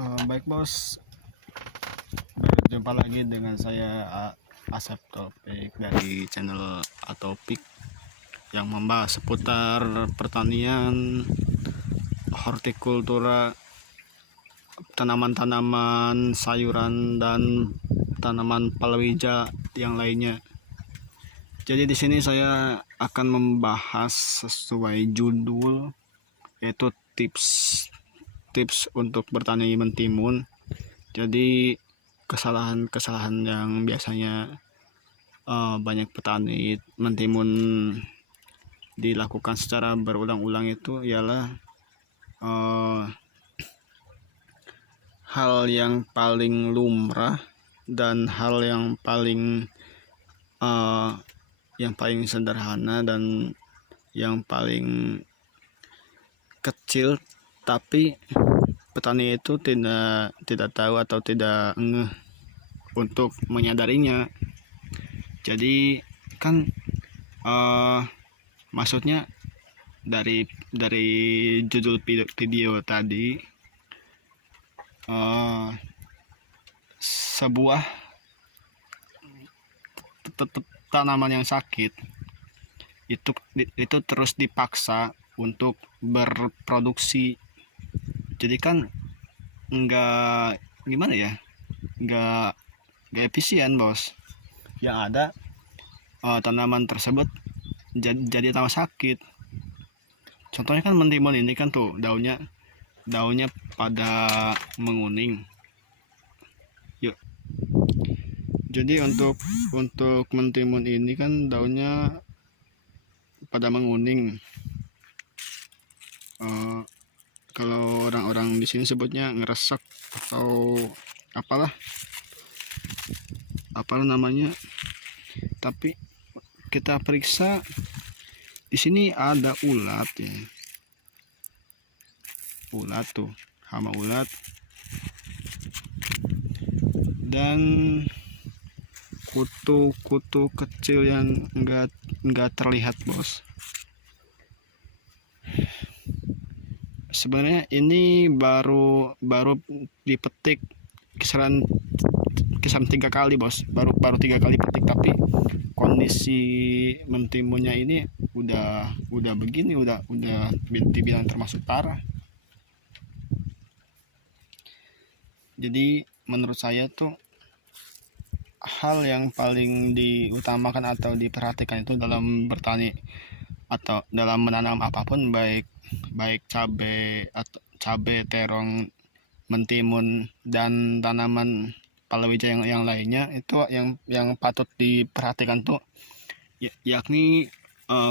Baik bos, berjumpa lagi dengan saya Asep Topik dari channel Atopik yang membahas seputar pertanian, hortikultura, tanaman-tanaman sayuran dan tanaman palawija yang lainnya. Jadi di sini saya akan membahas sesuai judul, yaitu tips untuk bertani mentimun. Jadi kesalahan-kesalahan yang biasanya banyak petani mentimun dilakukan secara berulang-ulang itu ialah hal yang paling lumrah dan hal yang paling sederhana dan yang paling kecil, tapi petani itu tidak tahu atau tidak ngeh untuk menyadarinya. Jadi kan maksudnya dari judul video tadi, sebuah tanaman yang sakit itu terus dipaksa untuk berproduksi. Jadi kan nggak gimana ya, nggak efisien bos. Yang ada tanaman tersebut jadi tambah sakit. Contohnya kan mentimun ini kan tuh daunnya pada menguning. Yuk. Jadi untuk mentimun ini kan daunnya pada menguning. Kalau orang-orang di sini sebutnya ngeresek atau apalah namanya. Tapi kita periksa di sini ada ulat ya. Ulat tuh, hama ulat. Dan kutu-kutu kecil yang enggak terlihat, bos. Sebenarnya ini baru dipetik kisaran 3 kali, bos. Baru 3 kali petik, tapi kondisi mentimunnya ini udah begini, udah dibilang termasuk parah. Jadi menurut saya tuh hal yang paling diutamakan atau diperhatikan itu dalam bertani atau dalam menanam apapun, baik cabai, terong, mentimun dan tanaman palawija yang lainnya, itu yang patut diperhatikan tuh yakni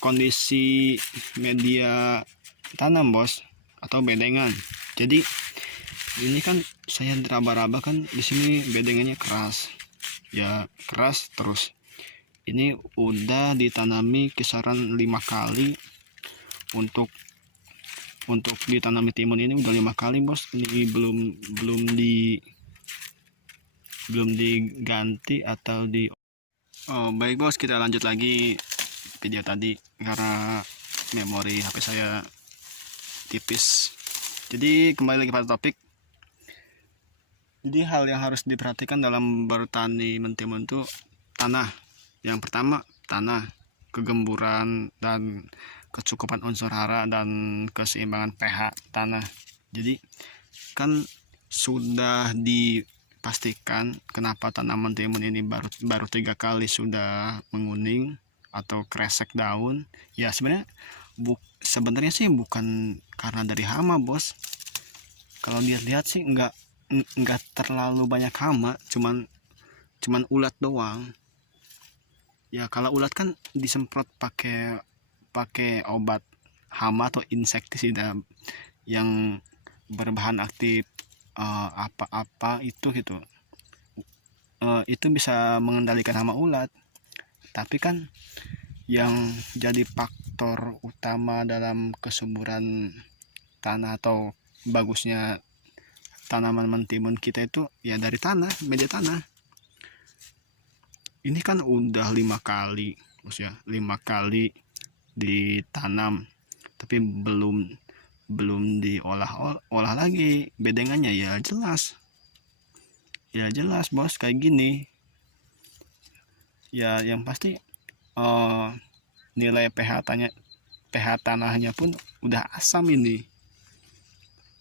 kondisi media tanam, bos, atau bedengan. Jadi ini kan saya raba-raba kan di sini bedengannya keras. Ya keras terus. Ini udah ditanami kisaran 5 kali. Untuk ditanami timun ini udah 5 kali, bos. Ini belum diganti atau di. Oh, baik bos, kita lanjut lagi video tadi karena memori HP saya tipis. Jadi kembali lagi pada topik. Jadi hal yang harus diperhatikan dalam bertani mentimun itu tanah. Yang pertama tanah, kegemburan dan kecukupan unsur hara dan keseimbangan pH tanah. Jadi kan sudah dipastikan kenapa tanaman mentimun ini baru 3 kali sudah menguning atau kresek daun. Ya sebenarnya sih bukan karena dari hama, bos. Kalau lihat sih enggak terlalu banyak hama, cuman ulat doang. Ya kalau ulat kan disemprot pakai obat hama atau insektisida yang berbahan aktif apa itu gitu. Itu bisa mengendalikan hama ulat. Tapi kan yang jadi faktor utama dalam kesuburan tanah atau bagusnya tanaman mentimun kita itu ya dari media tanah. Ini kan udah 5 kali, bos ya, 5 kali ditanam, tapi belum diolah lagi bedengannya, ya jelas bos kayak gini. Ya yang pasti nilai pH tanahnya pun udah asam ini,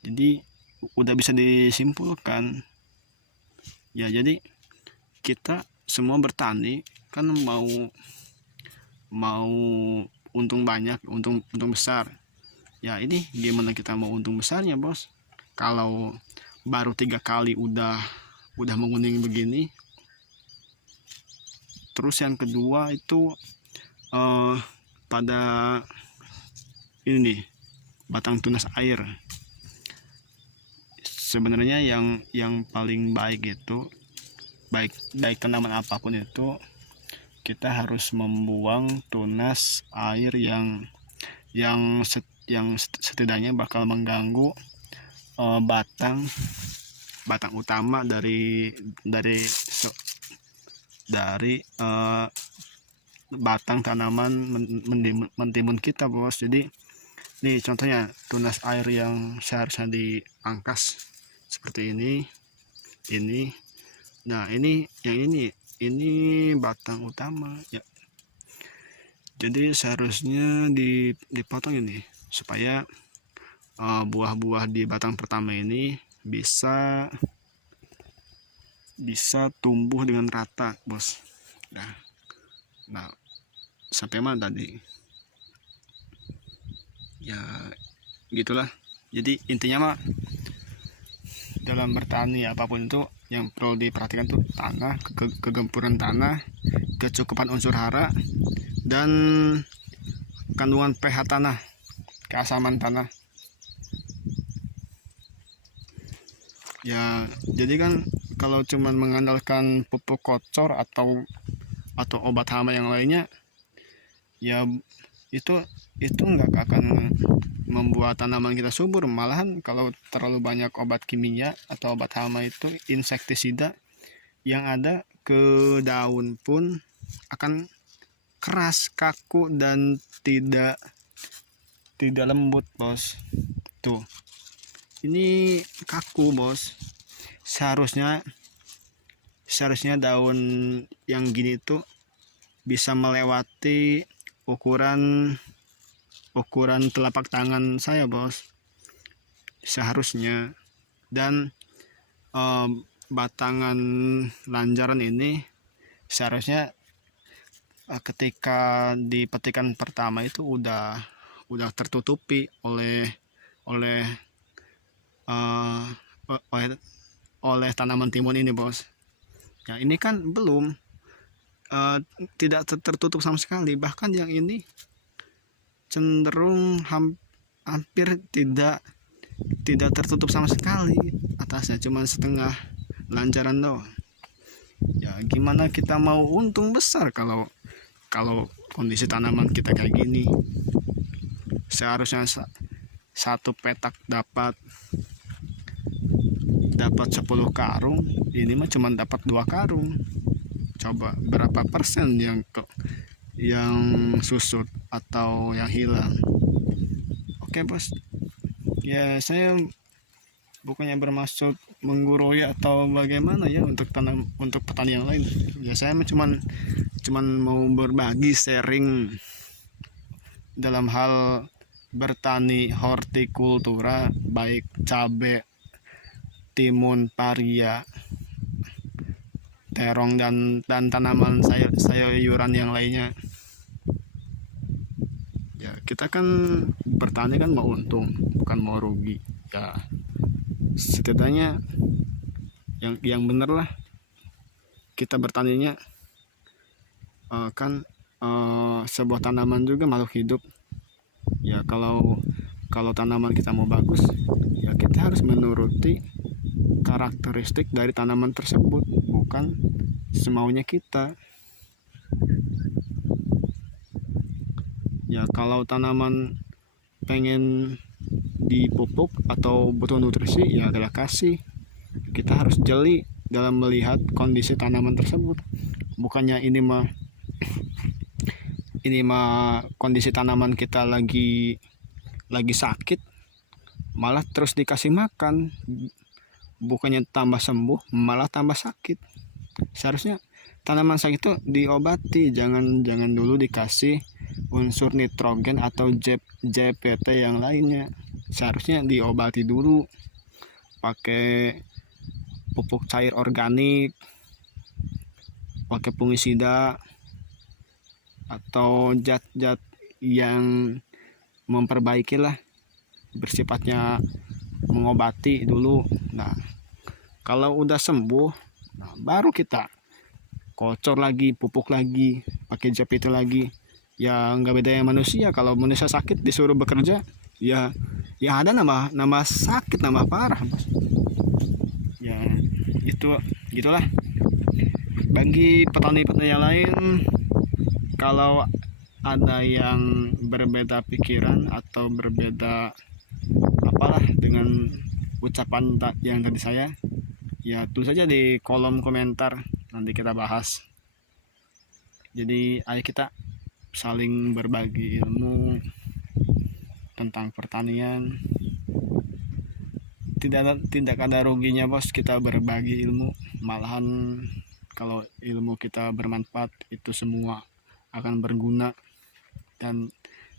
jadi udah bisa disimpulkan. Ya jadi kita semua bertani kan mau untung banyak, untung besar. Ya ini gimana kita mau untung besarnya bos, kalau baru 3 kali udah menguning begini. Terus yang kedua itu pada ini nih, batang tunas air. Sebenarnya yang paling baik itu, baik tanaman apapun itu, kita harus membuang tunas air yang setidaknya bakal mengganggu batang utama dari batang tanaman mentimun kita bos. Jadi nih contohnya tunas air yang seharusnya dipangkas seperti ini. Nah ini batang utama ya, jadi seharusnya dipotong ini supaya buah-buah di batang pertama ini bisa tumbuh dengan rata bos. Nah sampai mana tadi ya, gitulah. Jadi intinya mah dalam bertani apapun itu yang perlu diperhatikan tuh tanah, kegemburan tanah, kecukupan unsur hara, dan kandungan pH tanah, keasaman tanah. Ya jadi kan kalau cuman mengandalkan pupuk kocor atau obat hama yang lainnya, ya itu nggak akan membuat tanaman kita subur. Malahan kalau terlalu banyak obat kimia atau obat hama itu insektisida, yang ada ke daun pun akan keras, kaku, dan tidak lembut bos. Tuh ini kaku bos. Seharusnya daun yang gini tuh bisa melewati ukuran telapak tangan saya bos, seharusnya. Dan batangan lanjaran ini seharusnya ketika di petikan pertama itu udah tertutupi oleh tanaman timun ini bos. Ya ini kan belum tidak tertutup sama sekali, bahkan yang ini cenderung hampir tidak tertutup sama sekali, atasnya cuma setengah lancaran doang. Ya gimana kita mau untung besar kalau kondisi tanaman kita kayak gini? Seharusnya satu petak dapat 10 karung, ini mah cuma dapat 2 karung. Coba berapa persen yang susut atau yang hilang? Oke bos, ya saya bukannya bermaksud menggurui atau bagaimana ya untuk petani yang lain. Ya saya cuman mau berbagi, sharing dalam hal bertani hortikultura, baik cabai, timun, paria, terong, dan tanaman sayuran yang lainnya. Ya kita kan bertani kan mau untung, bukan mau rugi. Ya setidaknya yang bener lah kita bertaninya. Kan sebuah tanaman juga makhluk hidup. Ya kalau tanaman kita mau bagus, ya kita harus menuruti karakteristik dari tanaman tersebut, bukan semaunya kita. Ya kalau tanaman pengen dipupuk atau butuh nutrisi, ya kita kasih. Kita harus jeli dalam melihat kondisi tanaman tersebut. Bukannya ini mah kondisi tanaman kita lagi sakit, malah terus dikasih makan, bukannya tambah sembuh malah tambah sakit. Seharusnya tanaman sakit itu diobati, jangan dulu dikasih unsur nitrogen atau JPT yang lainnya. Seharusnya diobati dulu pakai pupuk cair organik, pakai fungisida atau zat-zat yang memperbaiki lah, bersifatnya mengobati dulu. Nah, kalau udah sembuh, nah baru kita kocor lagi, pupuk lagi, pakai JPT lagi. Ya nggak beda yang manusia. Kalau manusia sakit disuruh bekerja, ya ada nama sakit, nama parah, Bos. Ya itu gitulah. Bagi petani-petani yang lain, kalau ada yang berbeda pikiran atau berbeda apalah dengan ucapan yang tadi saya, ya tulis saja di kolom komentar, nanti kita bahas. Jadi ayo kita saling berbagi ilmu tentang pertanian. Tidak ada ruginya, Bos, kita berbagi ilmu. Malahan kalau ilmu kita bermanfaat, itu semua akan berguna dan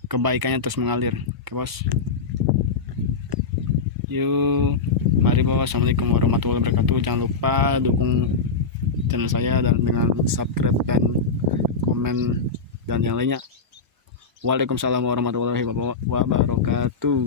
kebaikannya terus mengalir. Oke, Bos. Yuk, mari, Bos. Assalamualaikum warahmatullahi wabarakatuh. Jangan lupa dukung channel saya dan dengan subscribe dan komen dan yang lainnya. Waalaikumsalam warahmatullahi wabarakatuh.